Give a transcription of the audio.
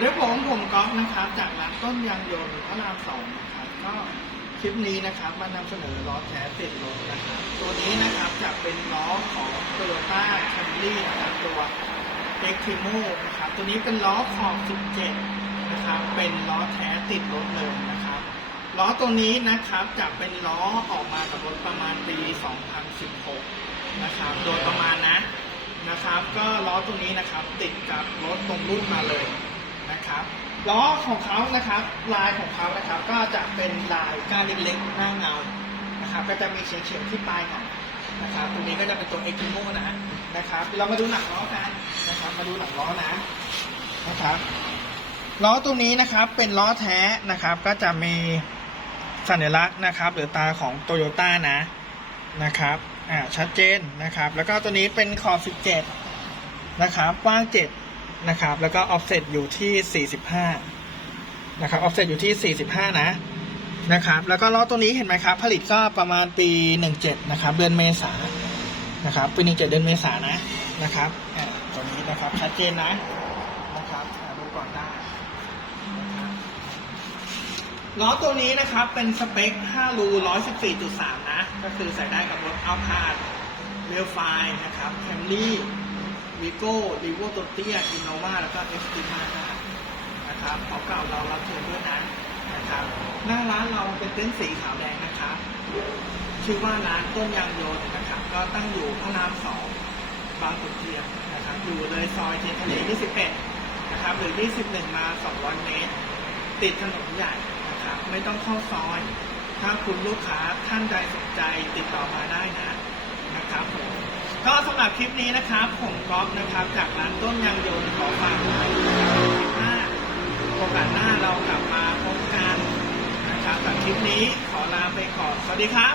เรื่องผมผมก๊อฟนะครับ จากร้านต้นยางยนต์พระรามสองนะครับ ก็คลิปนี้นะครับมานำเสนอล้อแท้ติดรถนะครับ ตัวนี้นะครับจะเป็นล้อของ Toyota Camry นะครับตัว e x t r e m o นะครับ ตัวนี้เป็นล้อขอบ 17 นะครับ เป็นล้อแท้ติดรถเลยนะครับล้อตัวนี้นะครับจะเป็นล้อออกมากับรถประมาณปี 2016 นะครับ โดยประมาณนะนะครับ ก็ล้อตัวนี้นะครับติดกับรถตรงรุ่นมาเลย นะครับล้อของเขานะครับลายของเขานะครับก็จะเป็นลายก้านเล็กๆหน้าเงานะครับก็จะมีเฉียงๆที่ปลายหน่อยนะครับตัวนี้ก็จะเป็นตัว e x t r e m o นะนะครับเรามาดูหนังล้อกันนะครับมาดูหนังล้อนะนะครับล้อตัวนี้นะครับเป็นล้อแท้นะครับก็จะมีสัญลักษณ์นะครับ หรือตาของโตโยต้านะนะครับอ่าชัดเจนนะครับ แล้วก็ตัวนี้เป็นขอบ 17 นะครับกว้าง 7 นะครับ แล้วก็ออฟเซตอยู่ที่ 45 นะครับออฟเซตอยู่ที่ 45 นะ นะครับ แล้วก็ล้อตัวนี้เห็นไหมครับ ผลิตก็ประมาณปี 17 นะครับ เดือนเมษานะครับ ปี 17 เดือนเมษานะ นะครับตัวนี้นะครับ ชัดเจนนะ นะครับดูก่อนได้ล้อตัวนี้นะครับ เป็นสเปค 5 รู 114.3 นะ ก็คือใส่ได้กับรถอัลพาดเรลไฟนะครับแคมรี่ วีโก้รีโวตัวเตี้ยอินโนวาแล้วก็เอ็กซ์ตีมานะครับของเก่าเรารับเชิญด้วยนะนะครับหน้าร้านเราเป็นเต็นท์สีขาวแดงนะครับชื่อว่าร้านต้นยางโยนนะครับ ก็ตั้งอยู่พระรามสองบางขุนเทียนนะครับ อยู่เลยซอยเทียนทะเล21 นะครับ หรือ 21 มา 200 เมตร ติดถนนใหญ่นะครับ ไม่ต้องเข้าซอย ถ้าคุณลูกค้าท่านใดสนใจติดต่อมาได้นะ นะครับผม ก็สำหรับคลิปนี้นะครับ ผมก๊อฟนะครับ จากร้านต้นยางยนต์ขอฝากไว้ครับคลิปหน้าโอกาสหน้าเรากลับมาพบกันนะครับกับคลิปนี้ขอลาไปก่อน สวัสดีครับ